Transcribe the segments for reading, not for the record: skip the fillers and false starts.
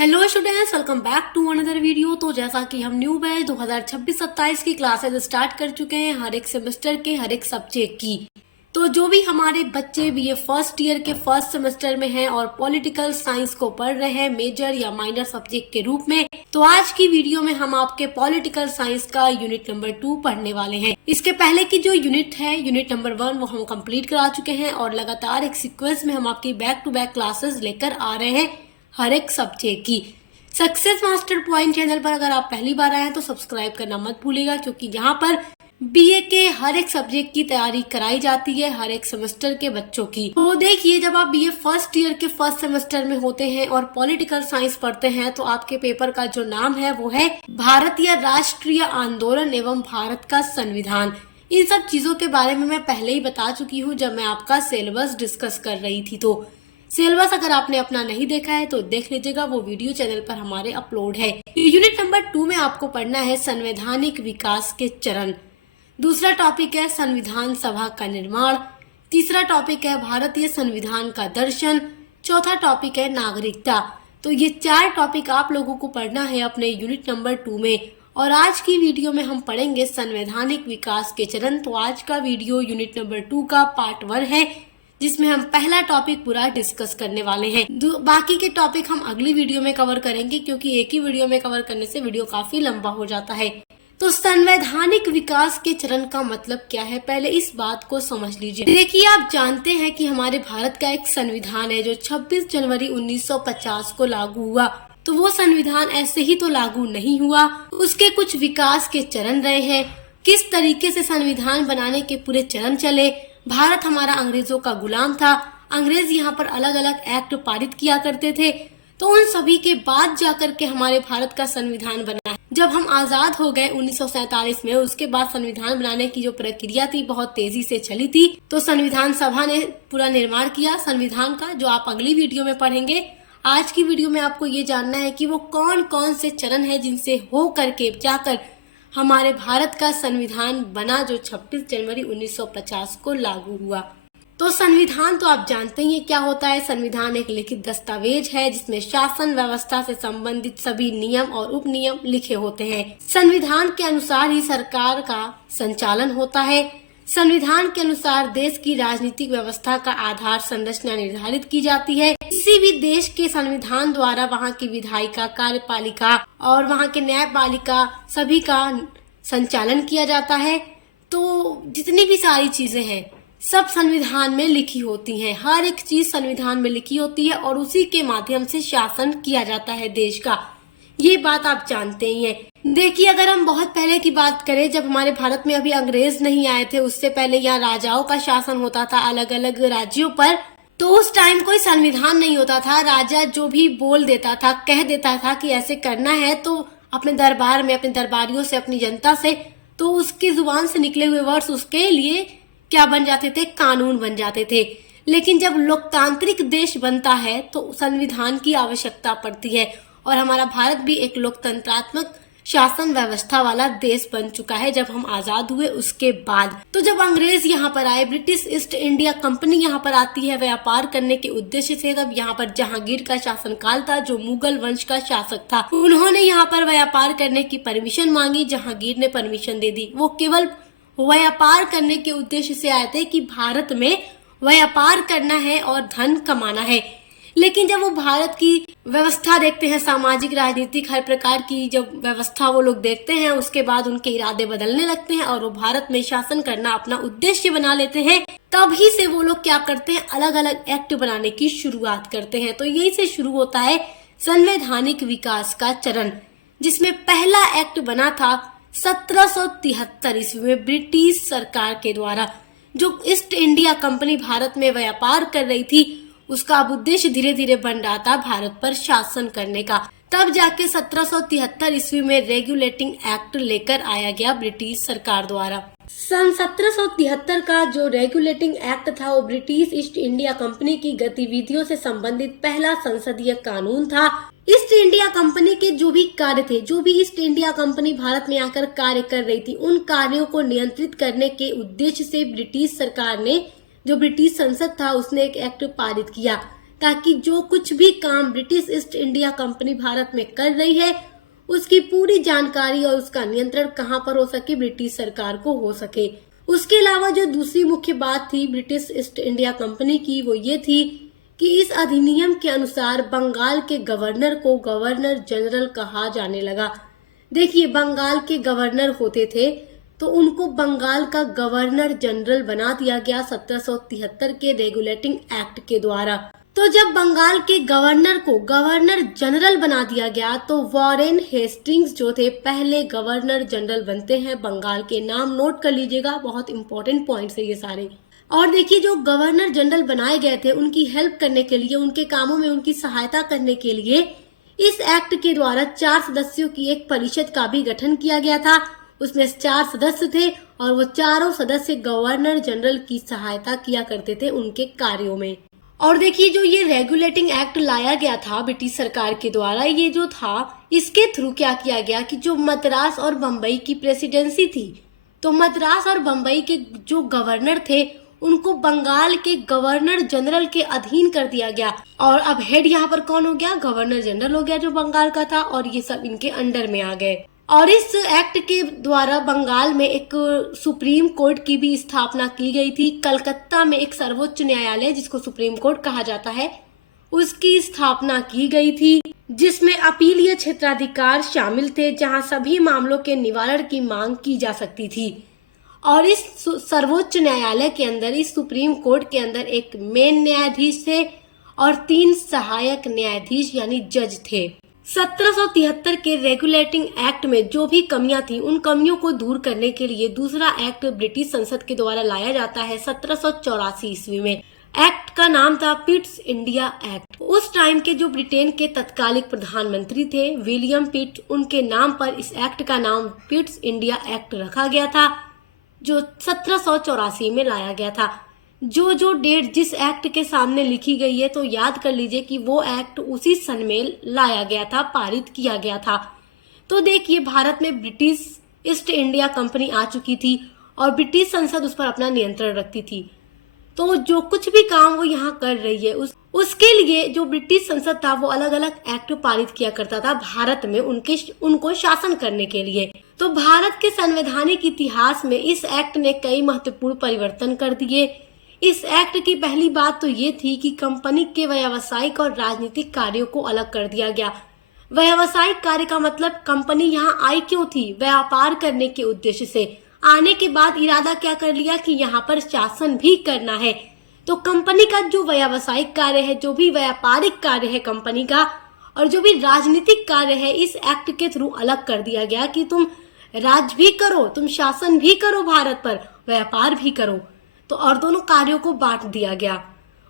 Hello students, welcome back to another video. तो जैसा कि हम न्यू बैच 2026-27 की क्लासेस स्टार्ट कर चुके हैं हर एक सेमेस्टर के हर एक सब्जेक्ट की। तो जो भी हमारे बच्चे बीए फर्स्ट ईयर के फर्स्ट सेमेस्टर में हैं और पॉलिटिकल साइंस को पढ़ रहे हैं मेजर या माइनर सब्जेक्ट के रूप में, तो आज की वीडियो में हम आपके पॉलिटिकल साइंस का यूनिट नंबर 2 पढ़ने वाले हैं। इसके पहले की जो यूनिट है, यूनिट नंबर 1, वो हम कंप्लीट करा चुके हैं और लगातार एक सीक्वेंस में हम आपकी बैक टू बैक क्लासेस लेकर आ रहे हैं हर एक सब्जेक्ट की। सक्सेस मास्टर पॉइंट चैनल पर अगर आप पहली बार आए हैं तो सब्सक्राइब करना मत भूलिएगा, क्योंकि यहाँ पर बीए के हर एक सब्जेक्ट की तैयारी कराई जाती है हर एक सेमेस्टर के बच्चों की। तो देखिए, जब आप बीए फर्स्ट ईयर के फर्स्ट सेमेस्टर में होते हैं और पॉलिटिकल साइंस पढ़ते हैं तो आपके पेपर का जो नाम है वो है भारतीय राष्ट्रीय आंदोलन एवं भारत का संविधान। इन सब चीजों के बारे में मैं पहले ही बता चुकी हूँ जब मैं आपका सिलेबस डिस्कस कर रही थी। तो सिलेबस अगर आपने अपना नहीं देखा है तो देख लीजिएगा, वो वीडियो चैनल पर हमारे अपलोड है। यूनिट नंबर 2 में आपको पढ़ना है संवैधानिक विकास के चरण। दूसरा टॉपिक है संविधान सभा का निर्माण। तीसरा टॉपिक है भारतीय संविधान का दर्शन। चौथा टॉपिक है नागरिकता। तो ये 4 टॉपिक आप लोगों को पढ़ना है अपने यूनिट नंबर 2 में। और आज की वीडियो में हम पढ़ेंगे संवैधानिक विकास के चरण। तो आज का वीडियो यूनिट नंबर 2 का पार्ट 1 है, जिसमें हम पहला टॉपिक पूरा डिस्कस करने वाले हैं। बाकी के टॉपिक हम अगली वीडियो में कवर करेंगे, क्योंकि एक ही वीडियो में कवर करने से वीडियो काफी लंबा हो जाता है। तो संवैधानिक विकास के चरण का मतलब क्या है, पहले इस बात को समझ लीजिए। देखिए, आप जानते हैं कि हमारे भारत का एक संविधान है जो 26 जनवरी 1950 को लागू हुआ। तो वो संविधान ऐसे ही तो लागू नहीं हुआ, उसके कुछ विकास के चरण रहे हैं। किस तरीके से संविधान बनाने के पूरे चरण चले। भारत हमारा अंग्रेजों का गुलाम था, अंग्रेज यहाँ पर अलग अलग एक्ट पारित किया करते थे। तो उन सभी के बाद जाकर के हमारे भारत का संविधान बना। जब हम आजाद हो गए 1947 में, उसके बाद संविधान बनाने की जो प्रक्रिया थी बहुत तेजी से चली थी। तो संविधान सभा ने पूरा निर्माण किया संविधान का, जो आप अगली वीडियो में पढ़ेंगे। आज की वीडियो में आपको ये जानना है कि वो कौन कौन से चरण है जिनसे हो करके जाकर हमारे भारत का संविधान बना, जो 26 जनवरी 1950 को लागू हुआ। तो संविधान तो आप जानते ही हैं क्या होता है। संविधान एक लिखित दस्तावेज है जिसमें शासन व्यवस्था से संबंधित सभी नियम और उपनियम लिखे होते हैं। संविधान के अनुसार ही सरकार का संचालन होता है। संविधान के अनुसार देश की राजनीतिक व्यवस्था का आधार संरचना निर्धारित की जाती है। किसी भी देश के संविधान द्वारा वहाँ की विधायिका, कार्यपालिका और वहाँ के न्यायपालिका सभी का संचालन किया जाता है। तो जितनी भी सारी चीजें हैं सब संविधान में लिखी होती हैं। हर एक चीज संविधान में लिखी होती है और उसी के माध्यम से शासन किया जाता है देश का। ये बात आप जानते ही हैं। देखिए, अगर हम बहुत पहले की बात करें, जब हमारे भारत में अभी अंग्रेज नहीं आए थे, उससे पहले यहाँ राजाओं का शासन होता था अलग अलग राज्यों पर। तो उस टाइम कोई संविधान नहीं होता था। राजा जो भी बोल देता था, कह देता था कि ऐसे करना है, तो अपने दरबार में अपने दरबारियों से, अपनी जनता से, तो उसकी जुबान से निकले हुए वर्ड्स उसके लिए क्या बन जाते थे, कानून बन जाते थे। लेकिन जब लोकतांत्रिक देश बनता है तो संविधान की आवश्यकता पड़ती है, और हमारा भारत भी एक लोकतंत्रात्मक शासन व्यवस्था वाला देश बन चुका है जब हम आजाद हुए उसके बाद। तो जब अंग्रेज यहाँ पर आए, ब्रिटिश ईस्ट इंडिया कंपनी यहाँ पर आती है व्यापार करने के उद्देश्य से, तब यहाँ पर जहांगीर का शासनकाल था, जो मुगल वंश का शासक था। उन्होंने यहाँ पर व्यापार करने की परमिशन मांगी, जहांगीर ने परमिशन दे दी। वो केवल व्यापार करने के उद्देश्य से आए थे कि भारत में व्यापार करना है और धन कमाना है। लेकिन जब वो भारत की व्यवस्था देखते हैं, सामाजिक राजनीतिक हर प्रकार की जब व्यवस्था वो लोग देखते हैं, उसके बाद उनके इरादे बदलने लगते हैं और वो भारत में शासन करना अपना उद्देश्य बना लेते हैं। तभी से वो लोग क्या करते हैं, अलग अलग एक्ट बनाने की शुरुआत करते हैं। तो यही से शुरू होता है संवैधानिक विकास का चरण, जिसमें पहला एक्ट बना था 1773 ईस्वी में ब्रिटिश सरकार के द्वारा। जो ईस्ट इंडिया कंपनी भारत में व्यापार कर रही थी, उसका अब उद्देश्य धीरे धीरे बन रहा था भारत पर शासन करने का। तब जाके 1773 ईस्वी में रेगुलेटिंग एक्ट लेकर आया गया ब्रिटिश सरकार द्वारा। सन 1773 का जो रेगुलेटिंग एक्ट था वो ब्रिटिश ईस्ट इंडिया कंपनी की गतिविधियों से संबंधित पहला संसदीय कानून था। ईस्ट इंडिया कंपनी के जो भी कार्य थे, जो भी ईस्ट इंडिया कंपनी भारत में आकर कार्य कर रही थी, उन कार्यों को नियंत्रित करने के उद्देश्य से ब्रिटिश सरकार ने, जो ब्रिटिश संसद था, उसने एक एक्ट पारित किया ताकि जो कुछ भी काम British east India company Bharat में कर रही है उसकी पूरी जानकारी और उसका नियंत्रण कहां पर हो सके, ब्रिटिश सरकार को हो सके। उसके अलावा जो दूसरी मुख्य बात थी ब्रिटिश ईस्ट इंडिया कंपनी की, वो ये थी कि इस अधिनियम के अनुसार बंगाल के गवर्नर को गवर्नर जनरल कहा जाने लगा। देखिए, बंगाल के गवर्नर होते थे तो उनको बंगाल का गवर्नर जनरल बना दिया गया 1773 के रेगुलेटिंग एक्ट के द्वारा। तो जब बंगाल के गवर्नर को गवर्नर जनरल बना दिया गया तो वॉरेन हेस्टिंग्स जो थे पहले गवर्नर जनरल बनते हैं बंगाल के। नाम नोट कर लीजिएगा, बहुत इंपॉर्टेंट पॉइंट्स है ये सारे। और देखिए, जो गवर्नर जनरल बनाए गए थे उनकी हेल्प करने के लिए, उनके कामों में उनकी सहायता करने के लिए इस एक्ट के द्वारा 4 सदस्यों की एक परिषद का भी गठन किया गया था। उसमें 4 सदस्य थे और वो चारों सदस्य गवर्नर जनरल की सहायता किया करते थे उनके कार्यों में। और देखिए, जो ये रेगुलेटिंग एक्ट लाया गया था ब्रिटिश सरकार के द्वारा, ये जो था इसके थ्रू क्या किया गया कि जो मद्रास और बम्बई की प्रेसिडेंसी थी, तो मद्रास और बम्बई के जो गवर्नर थे उनको बंगाल के गवर्नर जनरल के अधीन कर दिया गया। और अब हेड यहाँ पर कौन हो गया? गवर्नर जनरल हो गया जो बंगाल का था, और ये सब इनके अंडर में आ गए। और इस एक्ट के द्वारा बंगाल में एक सुप्रीम कोर्ट की भी स्थापना की गई थी। कलकत्ता में एक सर्वोच्च न्यायालय जिसको सुप्रीम कोर्ट कहा जाता है, उसकी स्थापना की गई थी, जिसमें अपीलीय क्षेत्राधिकार शामिल थे, जहां सभी मामलों के निवारण की मांग की जा सकती थी। और इस सर्वोच्च न्यायालय के अंदर, इस सुप्रीम कोर्ट के अंदर एक मेन न्यायाधीश थे और 3 सहायक न्यायाधीश यानी जज थे। 1773 के रेगुलेटिंग एक्ट में जो भी कमियां थी उन कमियों को दूर करने के लिए दूसरा एक्ट ब्रिटिश संसद के द्वारा लाया जाता है 1784 ईस्वी में। एक्ट का नाम था पिट्स इंडिया एक्ट। उस टाइम के जो ब्रिटेन के तत्कालिक प्रधानमंत्री थे विलियम पिट, उनके नाम पर इस एक्ट का नाम पिट्स इंडिया एक्ट रखा गया था, जो 1784 में लाया गया था। जो डेट जिस एक्ट के सामने लिखी गई है तो याद कर लीजिए कि वो एक्ट उसी सन में लाया गया था, पारित किया गया था। तो देखिए, भारत में ब्रिटिश ईस्ट इंडिया कंपनी आ चुकी थी और ब्रिटिश संसद उस पर अपना नियंत्रण रखती थी। तो जो कुछ भी काम वो यहाँ कर रही है उसके लिए जो ब्रिटिश संसद था वो अलग अलग एक्ट पारित किया करता था भारत में उनको शासन करने के लिए। तो भारत के संवैधानिक इतिहास में इस एक्ट ने कई महत्वपूर्ण परिवर्तन कर दिए। इस एक्ट की पहली बात तो ये थी कि कंपनी के व्यावसायिक और राजनीतिक कार्यों को अलग कर दिया गया। व्यावसायिक कार्य का मतलब कंपनी यहाँ आई क्यों थी? व्यापार करने के उद्देश्य से। आने के बाद इरादा क्या कर लिया कि यहाँ पर शासन भी करना है। तो कंपनी का जो व्यावसायिक कार्य है, जो भी व्यापारिक कार्य है कंपनी का, और जो भी राजनीतिक कार्य है, इस एक्ट के थ्रू अलग कर दिया गया कि तुम राज भी करो, तुम शासन भी करो भारत पर, व्यापार भी करो। तो और दोनों कार्यों को बांट दिया गया।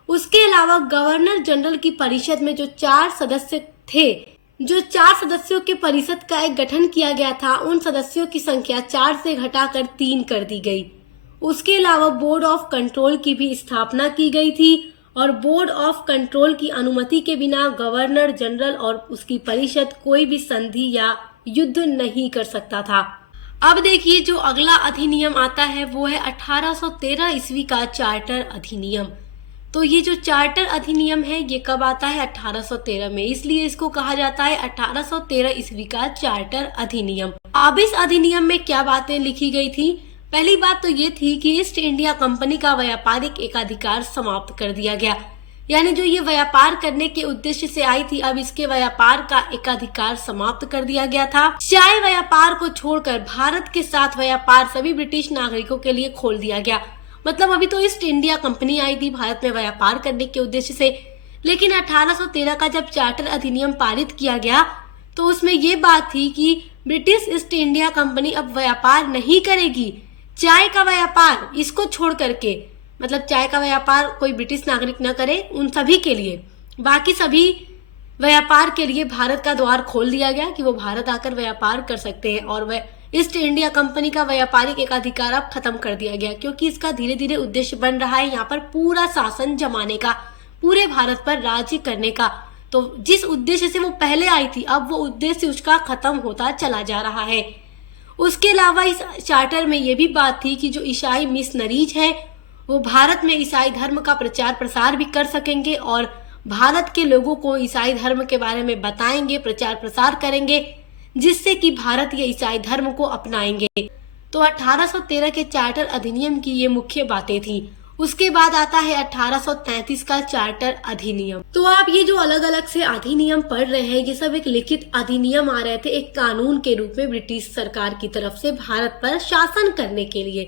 उसके अलावा गवर्नर जनरल की परिषद में जो 4 सदस्य थे, जो 4 सदस्यों के परिषद का एक गठन किया गया था, उन सदस्यों की संख्या 4 से घटाकर 3 कर दी गई। उसके अलावा बोर्ड ऑफ कंट्रोल की भी स्थापना की गई थी और बोर्ड ऑफ कंट्रोल की अनुमति के बिना गवर्नर जनरल और उसकी परिषद कोई भी संधि या युद्ध नहीं कर सकता था। अब देखिए, जो अगला अधिनियम आता है वो है 1813 ईस्वी का चार्टर अधिनियम। तो ये जो चार्टर अधिनियम है ये कब आता है? 1813 में, इसलिए इसको कहा जाता है 1813 ईस्वी का चार्टर अधिनियम। अब इस अधिनियम में क्या बातें लिखी गई थी? पहली बात तो ये थी कि ईस्ट इंडिया कंपनी का व्यापारिक एकाधिकार समाप्त कर दिया गया, यानी जो ये व्यापार करने के उद्देश्य से आई थी, अब इसके व्यापार का एकाधिकार समाप्त कर दिया गया था। चाय व्यापार को छोड़कर भारत के साथ व्यापार सभी ब्रिटिश नागरिकों के लिए खोल दिया गया। मतलब अभी तो ईस्ट इंडिया कंपनी आई थी भारत में व्यापार करने के उद्देश्य से, लेकिन 1813 का जब चार्टर अधिनियम पारित किया गया तो उसमें ये बात थी कि ब्रिटिश ईस्ट इंडिया कंपनी अब व्यापार नहीं करेगी। चाय का व्यापार इसको छोड़ करके, मतलब चाय का व्यापार कोई ब्रिटिश नागरिक न करे, उन सभी के लिए, बाकी सभी व्यापार के लिए भारत का द्वार खोल दिया गया कि वो भारत आकर व्यापार कर सकते हैं। और वह ईस्ट इंडिया कंपनी का व्यापारिक एकाधिकार अब खत्म कर दिया गया, क्योंकि इसका धीरे धीरे उद्देश्य बन रहा है यहाँ पर पूरा शासन जमाने का, पूरे भारत पर राज्य करने का। तो जिस उद्देश्य से वो पहले आई थी, अब वो उद्देश्य उसका खत्म होता चला जा रहा है। उसके अलावा इस चार्टर में ये भी बात थी कि जो ईसाई मिशनरीज हैं वो भारत में ईसाई धर्म का प्रचार प्रसार भी कर सकेंगे और भारत के लोगों को ईसाई धर्म के बारे में बताएंगे, प्रचार प्रसार करेंगे, जिससे कि भारत ये ईसाई धर्म को अपनाएंगे। तो 1813 के चार्टर अधिनियम की ये मुख्य बातें थी। उसके बाद आता है 1833 का चार्टर अधिनियम। तो आप ये जो अलग अलग से अधिनियम पढ़ रहे हैं, ये सब एक लिखित अधिनियम आ रहे थे एक कानून के रूप में ब्रिटिश सरकार की तरफ से भारत पर शासन करने के लिए।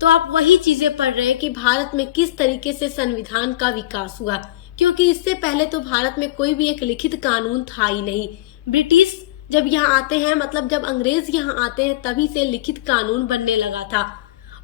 तो आप वही चीजें पढ़ रहे हैं कि भारत में किस तरीके से संविधान का विकास हुआ, क्योंकि इससे पहले तो भारत में कोई भी एक लिखित कानून था ही नहीं। ब्रिटिश जब यहाँ आते हैं, मतलब जब अंग्रेज यहाँ आते हैं, तभी से लिखित कानून बनने लगा था।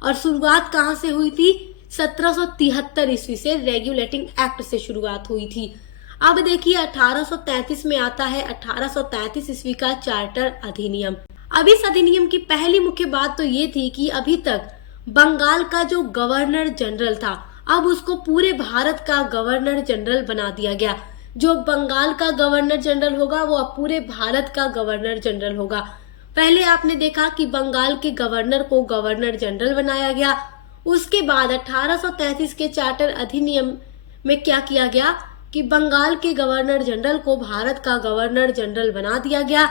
और शुरुआत कहाँ से हुई थी? 1773 ईस्वी से रेगुलेटिंग एक्ट से शुरुआत हुई थी। अब देखिए 1833 में आता है 1833 ईस्वी का चार्टर अधिनियम। अब इस अधिनियम की पहली मुख्य बात तो ये थी कि अभी तक बंगाल का जो गवर्नर जनरल था, अब उसको पूरे भारत का गवर्नर जनरल बना दिया गया। जो बंगाल का गवर्नर जनरल होगा वो अब पूरे भारत का गवर्नर जनरल होगा। पहले आपने देखा कि बंगाल के गवर्नर को गवर्नर जनरल बनाया गया। उसके बाद 1833 के चार्टर अधिनियम में क्या किया गया कि बंगाल के गवर्नर जनरल को भारत का गवर्नर जनरल बना दिया गया।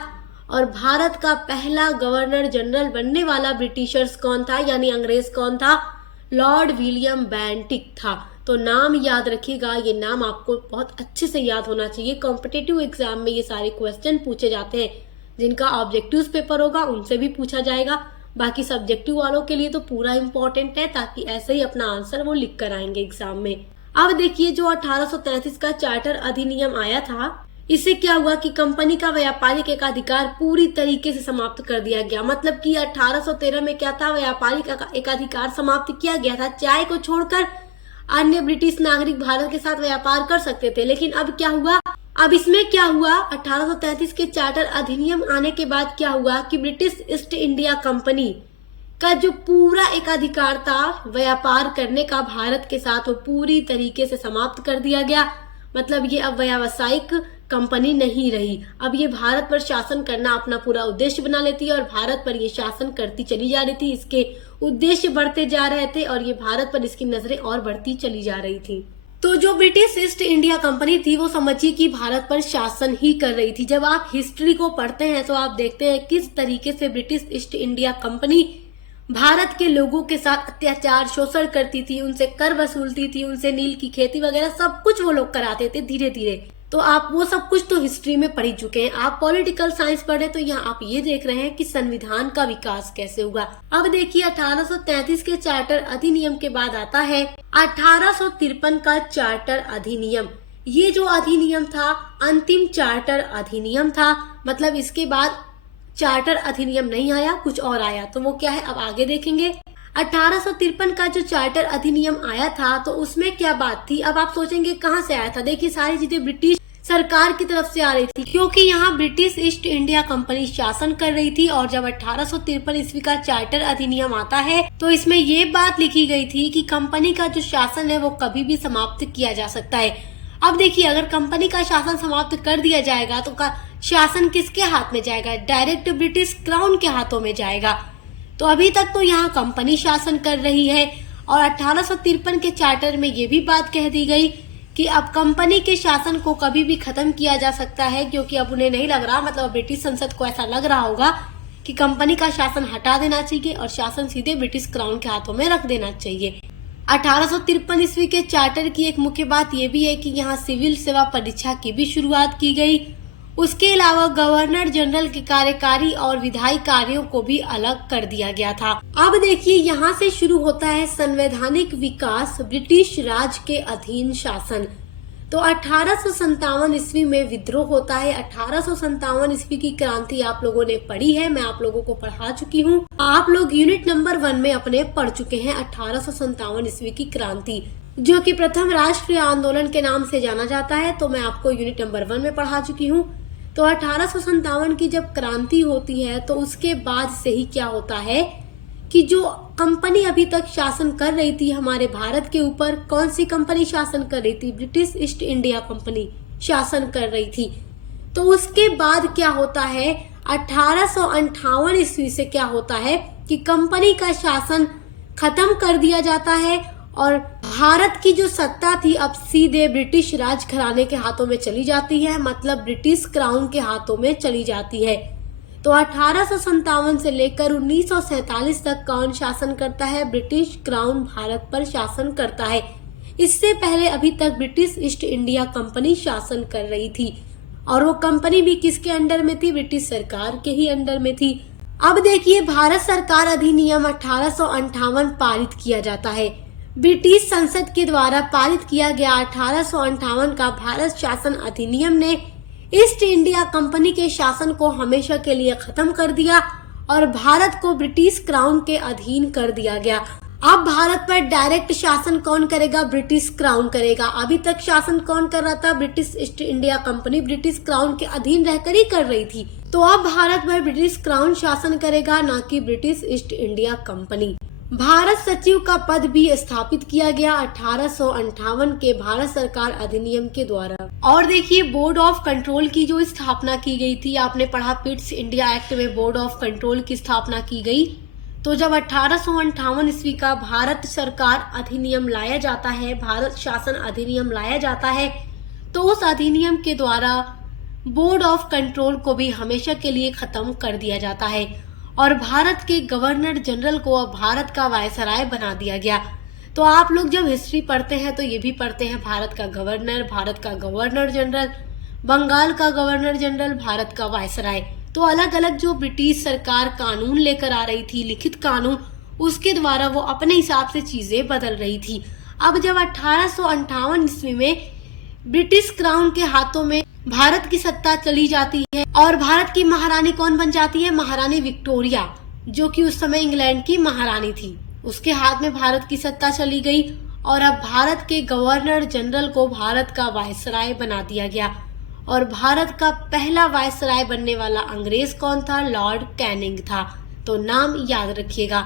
और भारत का पहला गवर्नर जनरल बनने वाला ब्रिटिशर्स कौन था, यानी अंग्रेज कौन था? लॉर्ड विलियम बेंटिक था। तो नाम याद रखिएगा, ये नाम आपको बहुत अच्छे से याद होना चाहिए। कॉम्पिटिटिव एग्जाम में ये सारे क्वेश्चन पूछे जाते हैं। जिनका ऑब्जेक्टिव पेपर होगा उनसे भी पूछा जाएगा, बाकी सब्जेक्टिव वालों के लिए तो पूरा इम्पोर्टेंट है, ताकि ऐसे ही अपना आंसर वो लिख कर आएंगे एग्जाम में। अब देखिए जो 1833 का चार्टर अधिनियम आया था, इससे क्या हुआ कि कंपनी का व्यापारिक एकाधिकार पूरी तरीके से समाप्त कर दिया गया। मतलब कि 1813 में क्या था, व्यापारिक एकाधिकार समाप्त किया गया था। चाय को छोड़कर अन्य ब्रिटिश नागरिक भारत के साथ व्यापार कर सकते थे। लेकिन अब क्या हुआ, अब इसमें क्या हुआ, 1833 के चार्टर अधिनियम आने के बाद क्या हुआ कि ब्रिटिश ईस्ट इंडिया कंपनी का जो पूरा एकाधिकार था व्यापार करने का भारत के साथ, वो पूरी तरीके से समाप्त कर दिया गया। मतलब ये अब व्यावसायिक कंपनी नहीं रही। अब ये भारत पर शासन करना अपना पूरा उद्देश्य बना लेती है और भारत पर ये शासन करती चली जा रही थी। इसके उद्देश्य बढ़ते जा रहे थे और ये भारत पर इसकी नजरें और बढ़ती चली जा रही थी। तो जो ब्रिटिश ईस्ट इंडिया कंपनी थी वो समझिए कि भारत पर शासन ही कर रही थी। जब आप हिस्ट्री को पढ़ते हैं तो आप देखते हैं किस तरीके से British east India company Bharat के लोगों के साथ अत्याचार शोषण करती थी, उनसे कर वसूलती थी, उनसे नील की खेती वगैरह सब कुछ वो लोग कराते थे धीरे धीरे। तो आप वो सब कुछ तो हिस्ट्री में पढ़ ही चुके हैं। आप पॉलिटिकल साइंस पढ़े तो यहाँ आप ये देख रहे हैं कि संविधान का विकास कैसे हुआ। अब देखिए 1833 के चार्टर अधिनियम के बाद आता है 1853 का चार्टर अधिनियम। ये जो अधिनियम था अंतिम चार्टर अधिनियम था। मतलब इसके बाद चार्टर अधिनियम नहीं आया, कुछ और आया। तो वो क्या है अब आगे देखेंगे। 1853 का जो चार्टर अधिनियम आया था तो उसमें क्या बात थी। अब आप सोचेंगे कहाँ से आया था। देखिए सारी चीजें ब्रिटिश सरकार की तरफ से आ रही थी, क्योंकि यहाँ ब्रिटिश ईस्ट इंडिया कंपनी शासन कर रही थी। और जब 1853 ईस्वी का चार्टर अधिनियम आता है तो इसमें ये बात लिखी गई थी कि कंपनी का जो शासन है वो कभी भी समाप्त किया जा सकता है। अब देखिए अगर कंपनी का शासन समाप्त कर दिया जाएगा तो शासन किसके हाथ में जाएगा? डायरेक्ट ब्रिटिश क्राउन के हाथों में जाएगा। तो अभी तक तो यहाँ कंपनी शासन कर रही है। और 1853 के चार्टर में ये भी बात कह दी गई कि अब कंपनी के शासन को कभी भी खत्म किया जा सकता है, क्योंकि अब उन्हें नहीं लग रहा, मतलब ब्रिटिश संसद को ऐसा लग रहा होगा कि कंपनी का शासन हटा देना चाहिए और शासन सीधे ब्रिटिश क्राउन के हाथों में रख देना चाहिए। 1853 ईस्वी के चार्टर की एक मुख्य बात यह भी है कि यहाँ सिविल सेवा परीक्षा की भी शुरुआत की गई। उसके अलावा गवर्नर जनरल के कार्यकारी और विधायी कार्यों को भी अलग कर दिया गया था। अब देखिए यहाँ से शुरू होता है संवैधानिक विकास, ब्रिटिश राज के अधीन शासन। तो 1857 ईस्वी में विद्रोह होता है। 1857 ईस्वी की क्रांति आप लोगों ने पढ़ी है, मैं आप लोगों को पढ़ा चुकी हूँ। आप लोग यूनिट नंबर 1 में अपने पढ़ चुके हैं 1857 ईस्वी की क्रांति, जो कि प्रथम राष्ट्रीय आंदोलन के नाम से जाना जाता है। तो मैं आपको यूनिट नंबर 1 में पढ़ा चुकी हूँ। तो 1857 की जब क्रांति होती है तो उसके बाद से ही क्या होता है कि जो कंपनी अभी तक शासन कर रही थी हमारे भारत के ऊपर, कौन सी कंपनी शासन कर रही थी? ब्रिटिश ईस्ट इंडिया कंपनी शासन कर रही थी। तो उसके बाद क्या होता है 1858 ईस्वी से क्या होता है कि कंपनी का शासन खत्म कर दिया जाता है और भारत की जो सत्ता थी अब सीधे ब्रिटिश राज घराने के हाथों में चली जाती है, मतलब ब्रिटिश क्राउन के हाथों में चली जाती है। तो 1857 से लेकर 1947 तक कौन शासन करता है? ब्रिटिश क्राउन भारत पर शासन करता है। इससे पहले अभी तक ब्रिटिश ईस्ट इंडिया कंपनी शासन कर रही थी और वो कंपनी भी किसके अंडर में थी? ब्रिटिश सरकार के ही अंडर में थी। अब देखिए, भारत सरकार अधिनियम 1858 पारित किया जाता है। ब्रिटिश संसद के द्वारा पारित किया गया 1858 का भारत शासन अधिनियम ने ईस्ट इंडिया कंपनी के शासन को हमेशा के लिए खत्म कर दिया और भारत को ब्रिटिश क्राउन के अधीन कर दिया गया। अब भारत पर डायरेक्ट शासन कौन करेगा? ब्रिटिश क्राउन करेगा। अभी तक शासन कौन कर रहा था? British east India company British crown के अधीन रहकर ही कर रही थी। तो अब भारत पर ब्रिटिश क्राउन शासन करेगा, ना कि British east India company. Bharat सचिव का पद भी स्थापित किया गया 1858 के भारत सरकार अधिनियम के द्वारा। और देखिए, बोर्ड ऑफ कंट्रोल की जो स्थापना की गई थी, आपने पढ़ा पिट्स इंडिया एक्ट में बोर्ड ऑफ कंट्रोल की स्थापना की गई। तो जब 1858 ईस्वी का भारत सरकार अधिनियम लाया जाता है, भारत शासन अधिनियम लाया जाता है, तो उस अधिनियम के द्वारा बोर्ड ऑफ कंट्रोल को भी हमेशा के लिए खत्म कर दिया जाता है और भारत के गवर्नर जनरल को अब भारत का वायसराय बना दिया गया। तो आप लोग जब हिस्ट्री पढ़ते हैं तो ये भी पढ़ते हैं भारत का गवर्नर, भारत का गवर्नर जनरल, बंगाल का गवर्नर जनरल, भारत का वायसराय। तो अलग अलग जो ब्रिटिश सरकार कानून लेकर आ रही थी, लिखित कानून, उसके द्वारा वो अपने हिसाब से चीजें बदल रही थी। अब जब 1858 ईस्वी में ब्रिटिश क्राउन के हाथों में भारत की सत्ता चली जाती है और भारत की महारानी कौन बन जाती है? महारानी विक्टोरिया, जो कि उस समय इंग्लैंड की महारानी थी। उसके हाथ में भारत की सत्ता चली गई और अब भारत के गवर्नर जनरल को भारत का वायसराय बना दिया गया और भारत का पहला वायसराय बनने वाला अंग्रेज कौन था? लॉर्ड कैनिंग था। तो नाम याद रखिएगा।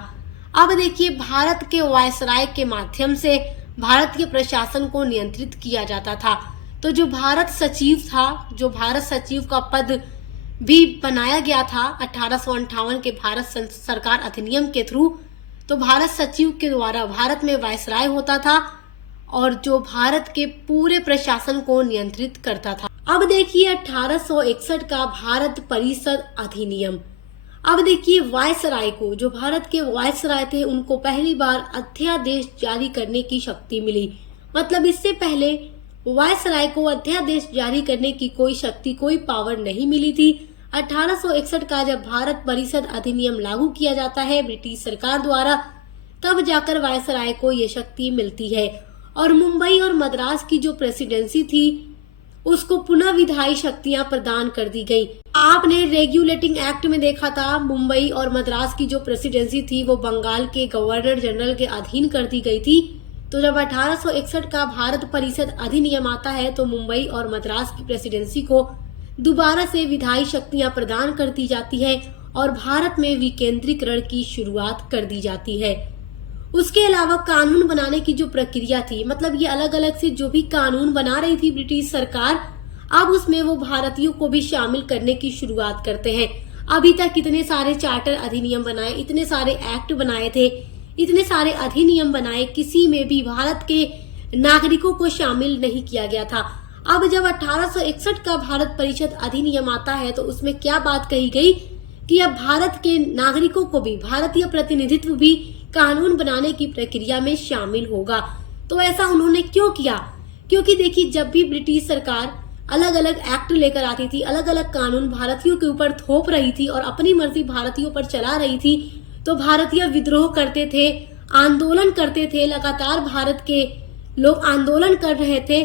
अब देखिए, भारत के वायसराय के माध्यम से भारत के प्रशासन को नियंत्रित किया जाता था। तो जो भारत सचिव था, जो भारत सचिव का पद भी बनाया गया था 1858 के भारत सरकार अधिनियम के थ्रू, तो भारत सचिव के द्वारा भारत में वायसराय होता था और जो भारत के पूरे प्रशासन को नियंत्रित करता था। अब देखिए 1861 का भारत परिषद अधिनियम। अब देखिए, वायसराय को, जो भारत के वायसराय थे, उनको पहली बार अध्यादेश जारी करने की शक्ति मिली। मतलब इससे पहले वायसराय को अध्यादेश जारी करने की कोई शक्ति, कोई पावर नहीं मिली थी। 1861 का जब भारत परिषद अधिनियम लागू किया जाता है ब्रिटिश सरकार द्वारा, तब जाकर वायसराय को ये शक्ति मिलती है और मुंबई और मद्रास की जो प्रेसिडेंसी थी उसको पुनः विधायी शक्तियां प्रदान कर दी गई। आपने रेगुलेटिंग एक्ट में देखा था, मुंबई और मद्रास की जो प्रेसिडेंसी थी वो बंगाल के गवर्नर जनरल के अधीन कर दी गई थी। तो जब 1861 का भारत परिषद अधिनियम आता है तो मुंबई और मद्रास की प्रेसिडेंसी को दोबारा से विधायी शक्तियां प्रदान कर दी जाती है और भारत में विकेंद्रीकरण की शुरुआत कर दी जाती है। उसके अलावा कानून बनाने की जो प्रक्रिया थी, मतलब ये अलग अलग से जो भी कानून बना रही थी ब्रिटिश सरकार, अब उसमें वो भारतीयों को भी शामिल करने की शुरुआत करते हैं। अभी तक इतने सारे चार्टर अधिनियम बनाए, इतने सारे एक्ट बनाए थे, इतने सारे अधिनियम बनाए, किसी में भी भारत के नागरिकों को शामिल नहीं किया गया था। अब जब 1861 का भारत परिषद अधिनियम आता है तो उसमें क्या बात कही गई कि अब भारत के नागरिकों को भी, भारतीय प्रतिनिधित्व भी कानून बनाने की प्रक्रिया में शामिल होगा। तो ऐसा उन्होंने क्यों किया? क्योंकि देखिए, जब भी ब्रिटिश सरकार अलग अलग एक्ट लेकर आती थी, अलग अलग कानून भारतीयों के ऊपर थोप रही थी और अपनी मर्जी भारतीयों पर चला रही थी, तो भारतीय विद्रोह करते थे, आंदोलन करते थे। लगातार भारत के लोग आंदोलन कर रहे थे।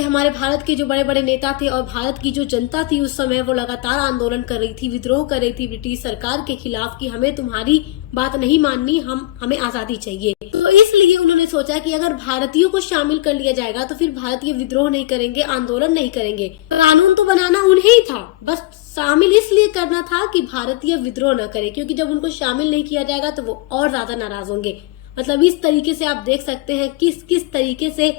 हमारे भारत के जो बड़े बड़े नेता थे और भारत की जो जनता थी उस समय, वो लगातार आंदोलन कर रही थी, विद्रोह कर रही थी ब्रिटिश सरकार के खिलाफ कि हमें तुम्हारी बात नहीं माननी, हमें आजादी चाहिए। तो इसलिए उन्होंने सोचा कि अगर भारतीयों को शामिल कर लिया जाएगा तो फिर भारतीय विद्रोह नहीं करेंगे, आंदोलन नहीं करेंगे। कानून तो बनाना उन्हें ही था, बस शामिल इसलिए करना था कि भारतीय विद्रोह न करे, क्योंकि जब उनको शामिल नहीं किया जाएगा तो वो और ज्यादा नाराज होंगे। मतलब इस तरीके से आप देख सकते हैं किस तरीके से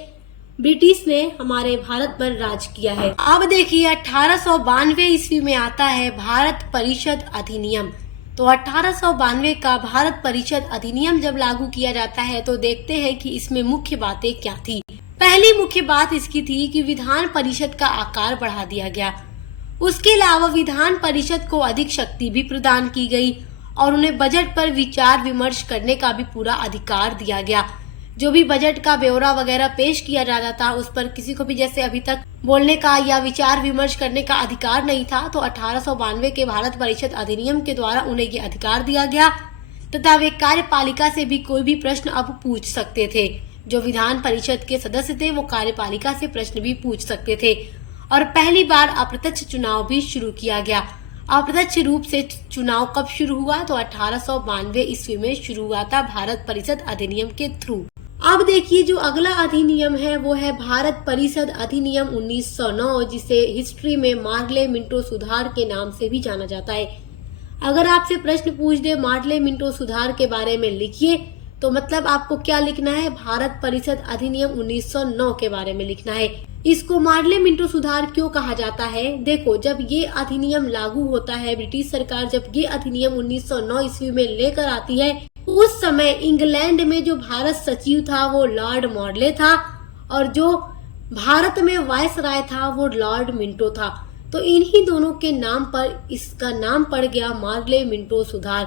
ब्रिटिश ने हमारे भारत पर राज किया है। अब देखिए 1892 ईस्वी में आता है भारत परिषद अधिनियम। तो तो 1892 का भारत परिषद अधिनियम जब लागू किया जाता है तो देखते हैं कि इसमें मुख्य बातें क्या थी। पहली मुख्य बात इसकी थी कि विधान परिषद का आकार बढ़ा दिया गया। उसके अलावा विधान परिषद को अधिक शक्ति भी प्रदान की गई और उन्हें बजट पर विचार विमर्श करने का भी पूरा अधिकार दिया गया। जो भी बजट का ब्यौरा वगैरह पेश किया जाता था उस पर किसी को भी जैसे अभी तक बोलने का या विचार विमर्श करने का अधिकार नहीं था, तो 1892 के भारत परिषद अधिनियम के द्वारा उन्हें ये अधिकार दिया गया तथा वे कार्यपालिका से भी कोई भी प्रश्न अब पूछ सकते थे। जो विधान परिषद के सदस्य थे वो कार्यपालिका से प्रश्न भी पूछ सकते थे। और पहली बार अप्रत्यक्ष चुनाव भी शुरू किया गया। अप्रत्यक्ष रूप से चुनाव कब शुरू हुआ? तो 1892 ईस्वी में शुरू हुआ था भारत परिषद अधिनियम के थ्रू। अब देखिए जो अगला अधिनियम है वो है भारत परिषद अधिनियम 1909, जिसे हिस्ट्री में मार्ले मिंटो सुधार के नाम से भी जाना जाता है। अगर आपसे प्रश्न पूछ दे मार्ले मिंटो सुधार के बारे में लिखिए, तो मतलब आपको क्या लिखना है? भारत परिषद अधिनियम 1909 के बारे में लिखना है। इसको मार्ले मिंटो सुधार क्यों कहा जाता है? देखो, जब ये अधिनियम लागू होता है, ब्रिटिश सरकार जब ये अधिनियम 1909 ईस्वी में लेकर आती है, उस समय इंग्लैंड में जो भारत सचिव था वो लॉर्ड मॉडले था और जो भारत में वायसराय था वो लॉर्ड मिंटो था। तो इन्हीं दोनों के नाम पर इसका नाम पड़ गया मार्ले मिंटो सुधार,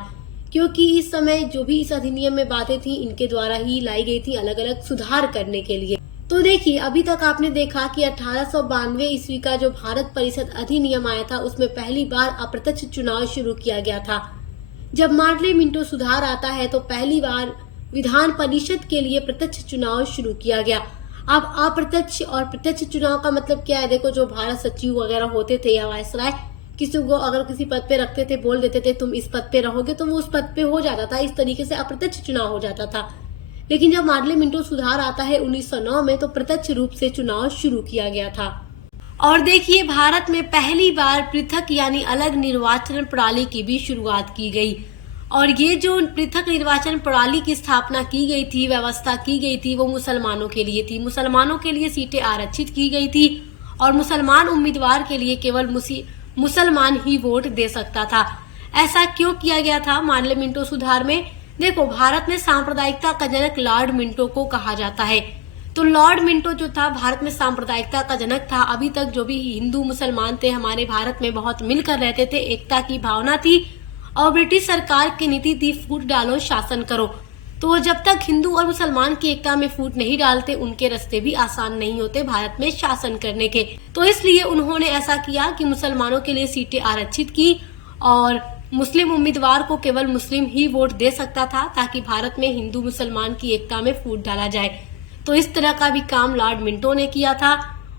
क्योंकि इस समय जो भी इस अधिनियम में बातें थी इनके द्वारा ही लाई गई थी अलग अलग सुधार करने के लिए। तो देखिए, अभी तक आपने देखा कि 1892 ईस्वी का जो भारत परिषद अधिनियम आया था उसमें पहली बार अप्रत्यक्ष चुनाव शुरू किया गया था। जब मार्ले मिंटो सुधार आता है तो पहली बार विधान परिषद के लिए प्रत्यक्ष चुनाव शुरू किया गया। अब अप्रत्यक्ष और प्रत्यक्ष चुनाव का मतलब क्या है? देखो, जो भारत सचिव वगैरह होते थे या वायसराय किसी को अगर किसी पद पे रखते थे, बोल देते थे तुम इस पद पे रहोगे, तो वो उस पद पे हो जाता था। इस तरीके से अप्रत्यक्ष चुनाव हो जाता था। लेकिन जब मार्ले मिंटो सुधार आता है 1909 में तो प्रत्यक्ष रूप से चुनाव शुरू किया गया था। और देखिए, भारत में पहली बार पृथक यानी अलग निर्वाचन प्रणाली की भी शुरुआत की गई। और ये जो पृथक निर्वाचन प्रणाली की स्थापना की गई थी, व्यवस्था की गई थी, वो मुसलमानों के लिए थी। मुसलमानों के लिए सीटें आरक्षित की गई थी और मुसलमान उम्मीदवार के लिए केवल मुसलमान ही वोट दे सकता था। ऐसा क्यों किया गया था मार्ले मिंटो सुधार में? देखो, भारत में सांप्रदायिकता का जनक लॉर्ड मिंटो को कहा जाता है। तो लॉर्ड मिंटो जो था भारत में सांप्रदायिकता का जनक था। अभी तक जो भी हिंदू मुसलमान थे हमारे भारत में बहुत मिलकर रहते थे, एकता की भावना थी और ब्रिटिश सरकार की नीति थी फूट डालो शासन करो। तो जब तक हिंदू और मुसलमान की एकता में फूट नहीं डालते उनके रास्ते भी आसान नहीं होते भारत में शासन करने के। तो इसलिए उन्होंने ऐसा किया कि मुसलमानों के लिए सीटें आरक्षित की और मुस्लिम उम्मीदवार को केवल मुस्लिम ही वोट दे सकता था, ताकि भारत में हिंदू मुसलमान की एकता में फूट डाला जाए। तो इस तरह का भी काम लॉर्ड मिंटो ने किया था।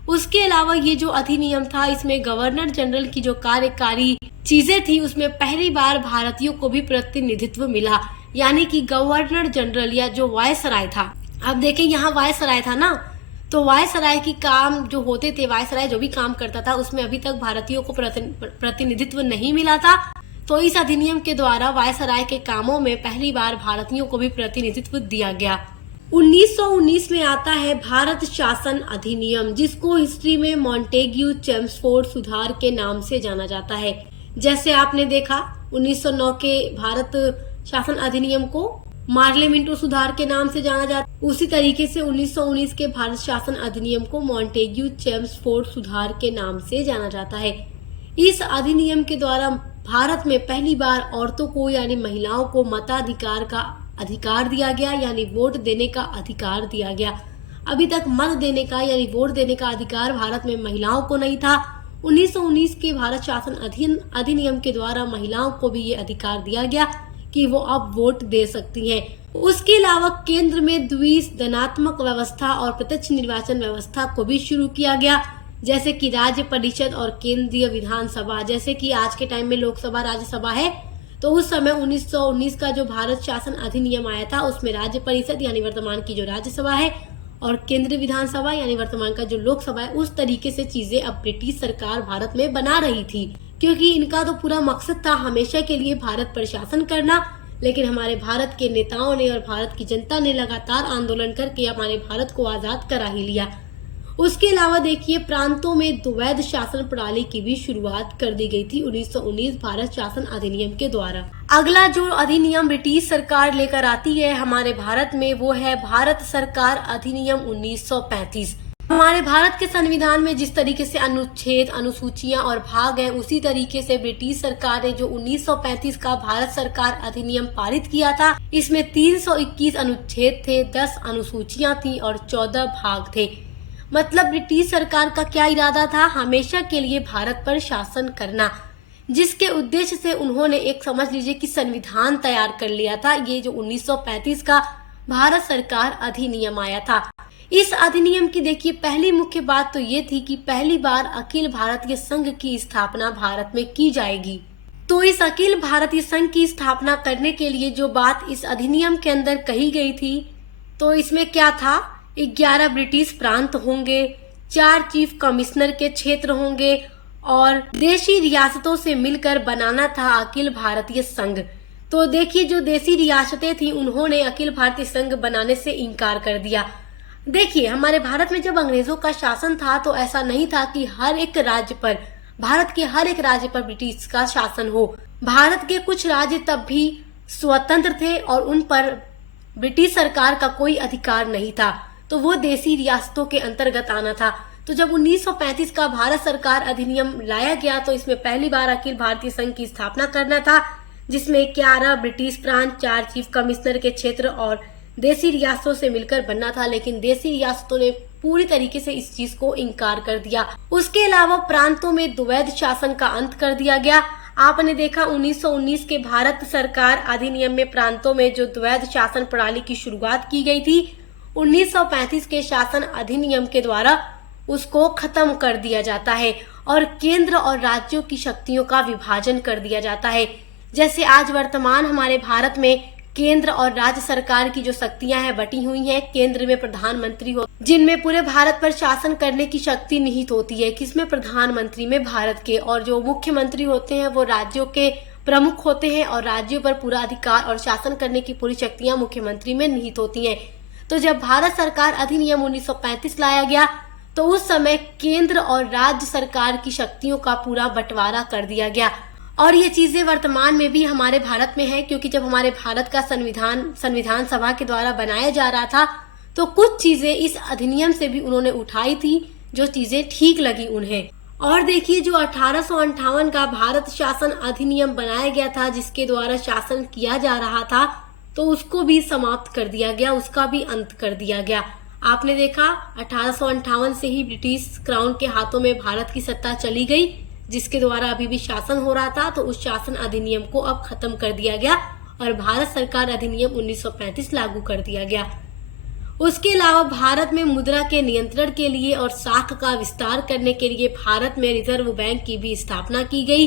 उसके अलावा ये जो अधिनियम था इसमें गवर्नर जनरल की जो कार्यकारी चीजें थी उसमें पहली बार भारतीयों को भी प्रतिनिधित्व मिला, यानी कि गवर्नर जनरल या जो वायसराय था। अब देखें, यहाँ वायसराय था ना, तो वायसराय की काम जो होते थे, वायसराय जो भी काम करता था उसमें अभी तक भारतीयों को प्रतिनिधित्व नहीं मिला था। तो इस अधिनियम के द्वारा वायसराय के कामों में पहली बार भारतीयों को भी प्रतिनिधित्व दिया गया। 1919 में आता है भारत शासन अधिनियम, जिसको हिस्ट्री में मॉन्टेग्यू चेम्सफोर्ड सुधार के नाम से जाना जाता है। जैसे आपने देखा 1909 के भारत शासन अधिनियम को मार्ले मिंटो सुधार के नाम से जाना जाता है, उसी तरीके से 1919 के भारत शासन अधिनियम को मॉन्टेग्यू चेम्सफोर्ड सुधार के नाम से जाना जाता है। इस अधिनियम के द्वारा भारत में पहली बार औरतों को यानी महिलाओं को मताधिकार का अधिकार दिया गया, यानी वोट देने का अधिकार दिया गया। अभी तक मत देने का यानी वोट देने का अधिकार भारत में महिलाओं को नहीं था। 1919 के भारत शासन अधिनियम के द्वारा महिलाओं को भी ये अधिकार दिया गया कि वो अब वोट दे सकती हैं। उसके अलावा केंद्र में द्विसदनात्मक व्यवस्था और प्रत्यक्ष निर्वाचन व्यवस्था को भी शुरू किया गया, जैसे कि राज्य परिषद और केंद्रीय विधानसभा। जैसे कि आज के टाइम में लोकसभा राज्यसभा है, तो उस समय 1919 का जो भारत शासन अधिनियम आया था उसमें राज्य परिषद यानी वर्तमान की जो राज्यसभा है और केंद्रीय विधानसभा यानी वर्तमान का जो लोकसभा है, उस तरीके से चीजें अब ब्रिटिश सरकार भारत में बना रही थी, क्योंकि इनका तो पूरा मकसद था हमेशा के लिए भारत पर शासन करना। लेकिन हमारे भारत के नेताओं ने और भारत की जनता ने लगातार आंदोलन करके हमारे भारत को आजाद करा ही लिया। उसके अलावा देखिए प्रांतों में द्वैध शासन प्रणाली की भी शुरुआत कर दी गई थी 1919 भारत शासन अधिनियम के द्वारा। अगला जो अधिनियम ब्रिटिश सरकार लेकर आती है हमारे भारत में वो है भारत सरकार अधिनियम 1935। हमारे भारत के संविधान में जिस तरीके से अनुच्छेद, अनुसूचियां और भाग हैं, उसी तरीके से ब्रिटिश सरकार ने जो 1935 का भारत सरकार अधिनियम पारित किया था, इसमें 321 अनुच्छेद थे, 10 अनुसूचियां थी और 14 भाग थे। मतलब ब्रिटिश सरकार का क्या इरादा था, हमेशा के लिए भारत पर शासन करना, जिसके उद्देश्य से उन्होंने एक समझ लीजिए कि संविधान तैयार कर लिया था। ये जो 1935 का भारत सरकार अधिनियम आया था, इस अधिनियम की देखिए पहली मुख्य बात तो ये थी कि पहली बार अखिल भारतीय संघ की स्थापना भारत में की जाएगी। तो इस अखिल भारतीय संघ की स्थापना करने के लिए जो बात इस अधिनियम के अंदर कही गई थी, तो इसमें क्या था, 11 ब्रिटिश प्रांत होंगे, 4 चीफ कमिश्नर के क्षेत्र होंगे और देशी रियासतों से मिलकर बनाना था अखिल भारतीय संघ। तो देखिए जो देशी रियासतें थी उन्होंने अखिल भारतीय संघ बनाने से इनकार कर दिया। देखिए हमारे भारत में जब अंग्रेजों का शासन था तो ऐसा नहीं था कि हर एक राज्य पर, भारत के हर एक राज्य पर ब्रिटिश का शासन हो। भारत के कुछ राज्य तब भी स्वतंत्र थे और उन पर ब्रिटिश सरकार का कोई अधिकार नहीं था, तो वो देशी रियासतों के अंतर्गत आना था। तो जब 1935 का भारत सरकार अधिनियम लाया गया तो इसमें पहली बार अखिल भारतीय संघ की स्थापना करना था, जिसमें 11 ब्रिटिश प्रांत, 4 चीफ कमिश्नर के क्षेत्र और देशी रियासतों से मिलकर बनना था। लेकिन देशी रियासतों ने पूरी तरीके से इस चीज को इनकार कर दिया। उसके अलावा प्रांतों में द्वैध शासन का अंत कर दिया गया। आपने देखा 1919 के भारत सरकार अधिनियम में प्रांतों में जो द्वैध शासन प्रणाली की शुरुआत की गई थी, 1935 के शासन अधिनियम के द्वारा उसको खत्म कर दिया जाता है और केंद्र और राज्यों की शक्तियों का विभाजन कर दिया जाता है। जैसे आज वर्तमान हमारे भारत में केंद्र और राज्य सरकार की जो शक्तियां हैं बटी हुई हैं। केंद्र में प्रधानमंत्री हो, जिनमें पूरे भारत पर शासन करने की शक्ति निहित होती है, किसमें, प्रधानमंत्री में भारत के, और जो मुख्यमंत्री होते हैं वो राज्यों के प्रमुख होते हैं और राज्यों पर पूरा अधिकार और शासन करने की पूरी शक्तियां मुख्यमंत्री में निहित होती हैं। तो जब भारत सरकार अधिनियम 1935 लाया गया तो उस समय केंद्र और राज्य सरकार की शक्तियों का पूरा बंटवारा कर दिया गया और ये चीजें वर्तमान में भी हमारे भारत में है, क्योंकि जब हमारे भारत का संविधान सभा के द्वारा बनाया जा रहा था तो कुछ चीजें इस अधिनियम से भी उन्होंने उठाई थी जो चीजें ठीक लगी उन्हें। और देखिए जो 1858 का भारत शासन अधिनियम बनाया गया था, जिसके द्वारा शासन किया जा रहा था, तो उसको भी समाप्त कर दिया गया, उसका भी अंत कर दिया गया। आपने देखा 1858 से ही ब्रिटिश क्राउन के हाथों में भारत की सत्ता चली गई, जिसके द्वारा अभी भी शासन हो रहा था। तो उस शासन अधिनियम को अब खत्म कर दिया गया और भारत सरकार अधिनियम 1935 लागू कर दिया गया। उसके अलावा भारत में मुद्रा के नियंत्रण के लिए और साख का विस्तार करने के लिए भारत में रिजर्व बैंक की भी स्थापना की गई।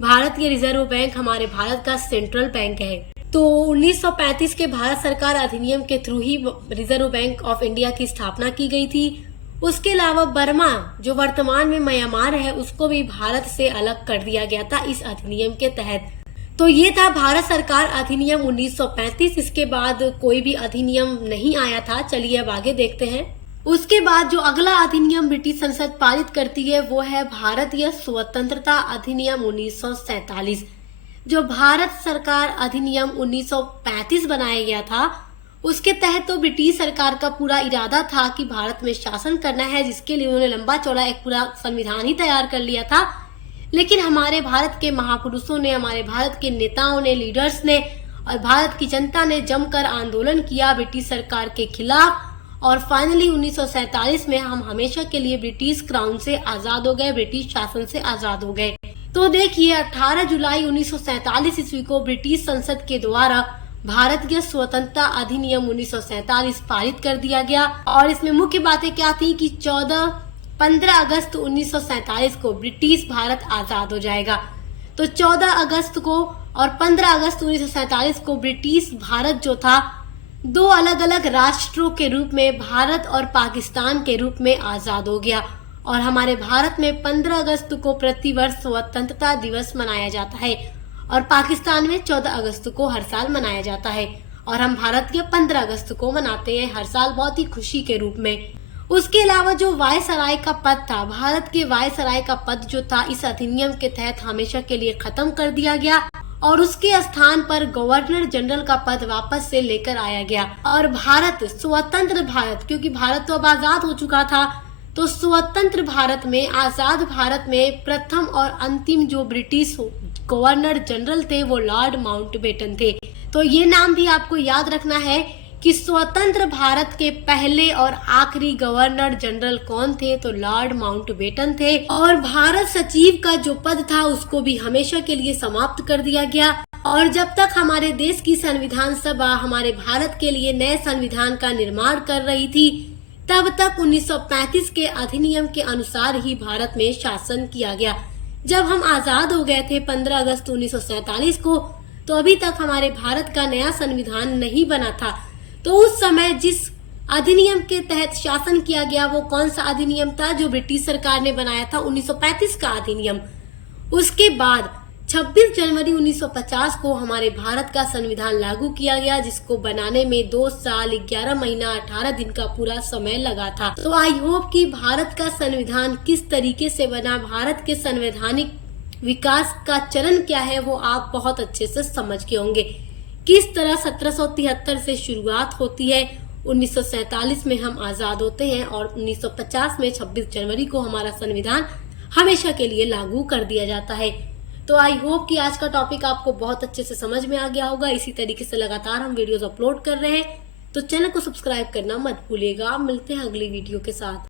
भारत के रिजर्व बैंक हमारे भारत का सेंट्रल बैंक है। तो 1935 के भारत सरकार अधिनियम के through he reserve bank of India की स्थापना की गई थी। उसके अलावा बर्मा जो वर्तमान में म्यांमार है, उसको भी भारत से अलग कर दिया गया था इस अधिनियम के तहत। तो ये था भारत सरकार अधिनियम 1935। इसके बाद कोई भी अधिनियम नहीं आया था। चलिए अब आगे देखते हैं। उसके बाद जो अगला अधिनियम ब्रिटिश संसद पारित करती है वो है भारतीय स्वतंत्रता अधिनियम 1947। जो भारत सरकार अधिनियम 1935 बनाया गया था, उसके तहत तो ब्रिटिश सरकार का पूरा इरादा था कि भारत में शासन करना है, जिसके लिए उन्होंने लंबा चौड़ा एक पूरा संविधान ही तैयार कर लिया था। लेकिन हमारे भारत के महापुरुषों ने, हमारे भारत के नेताओं ने, लीडर्स ने और भारत की जनता ने जमकर आंदोलन किया ब्रिटिश सरकार के खिलाफ और फाइनली 1947 में हम हमेशा के लिए ब्रिटिश क्राउन से आजाद हो गए, ब्रिटिश शासन से आजाद हो गए। तो देखिए 18 जुलाई 1947 ईस्वी को ब्रिटिश संसद के द्वारा भारतीय स्वतंत्रता अधिनियम 1947 पारित कर दिया गया और इसमें मुख्य बातें क्या थी कि 15 अगस्त 1947 को ब्रिटिश भारत आजाद हो जाएगा। तो 14 अगस्त को और 15 अगस्त 1947 को ब्रिटिश भारत जो था दो अलग अलग राष्ट्रों के रूप में, भारत और पाकिस्तान के रूप में आजाद हो गया और हमारे भारत में 15 अगस्त को प्रतिवर्ष स्वतंत्रता दिवस मनाया जाता है और पाकिस्तान में 14 अगस्त को हर साल मनाया जाता है और हम भारत के 15 अगस्त को मनाते हैं हर साल बहुत ही खुशी के रूप में। उसके अलावा जो वायसराय का पद था, भारत के वायसराय का पद जो था, इस अधिनियम के तहत हमेशा के लिए खत्म कर दिया गया और उसके स्थान पर गवर्नर जनरल का पद वापस से लेकर आया गया। और भारत, स्वतंत्र भारत, क्योंकि भारत तो अब आजाद हो चुका था, तो स्वतंत्र भारत में, आजाद भारत में प्रथम और अंतिम जो ब्रिटिश गवर्नर जनरल थे वो लॉर्ड माउंटबेटन थे। तो ये नाम भी आपको याद रखना है कि स्वतंत्र भारत के पहले और आखिरी गवर्नर जनरल कौन थे, तो लॉर्ड माउंटबेटन थे। और भारत सचिव का जो पद था उसको भी हमेशा के लिए समाप्त कर दिया गया। और जब तक हमारे देश की संविधान सभा हमारे भारत के लिए नए संविधान का निर्माण कर रही थी, तब तक 1935 के अधिनियम के अनुसार ही भारत में शासन किया गया। जब हम आजाद हो गए थे 15 अगस्त 1947 को, तो अभी तक हमारे भारत का नया संविधान नहीं बना था। तो उस समय जिस अधिनियम के तहत शासन किया गया वो कौन सा अधिनियम था, जो ब्रिटिश सरकार ने बनाया था, 1935 का अधिनियम। उसके बाद 26 जनवरी 1950 को हमारे भारत का संविधान लागू किया गया, जिसको बनाने में 2 साल 11 महीना 18 दिन का पूरा समय लगा था। तो आई होप कि भारत का संविधान किस तरीके से बना, भारत के संवैधानिक विकास का चरण क्या है, वो आप बहुत अच्छे से समझ गए होंगे। किस तरह 1773 से शुरुआत होती है, 1947 में हम आजाद होते हैं और 1950 में 26 जनवरी को हमारा संविधान हमेशा के लिए लागू कर दिया जाता है। तो आई होप कि आज का टॉपिक आपको बहुत अच्छे से समझ में आ गया होगा। इसी तरीके से लगातार हम वीडियोस अपलोड कर रहे हैं, तो चैनल को सब्सक्राइब करना मत भूलिएगा। मिलते हैं अगली वीडियो के साथ।